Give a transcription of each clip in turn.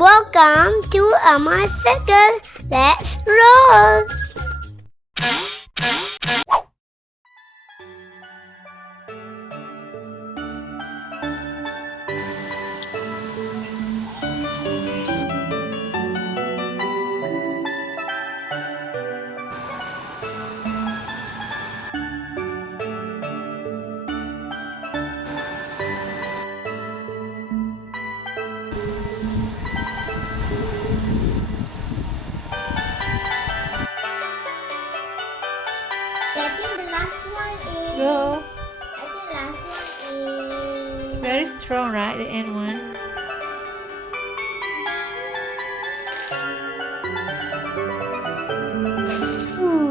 Welcome to Ammar Circle. Let's roll. I think the last one is. Go. I think last one It's is. very strong, right? The end one. Ooh.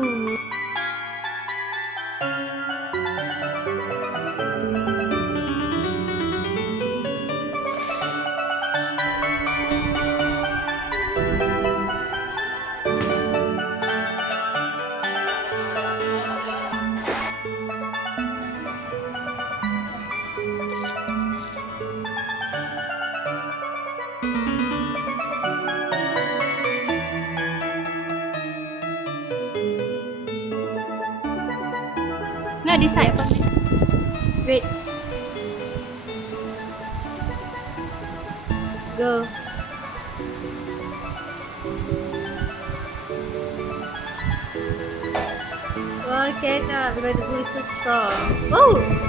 No, this side from this. Wait. Go. Okay, no, because the glue is so strong. Oh!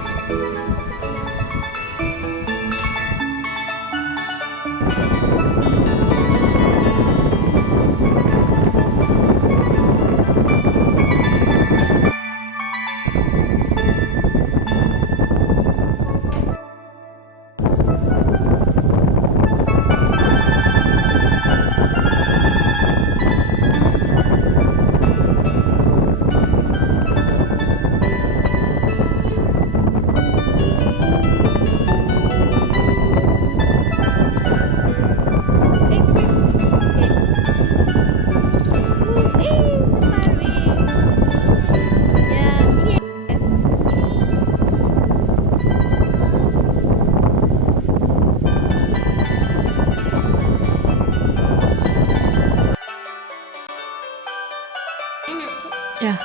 Yeah.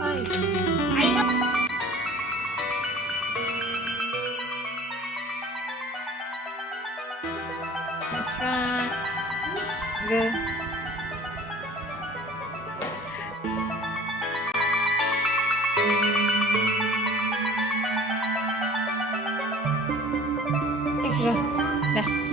Nice. That's right. Go. Go. Dah.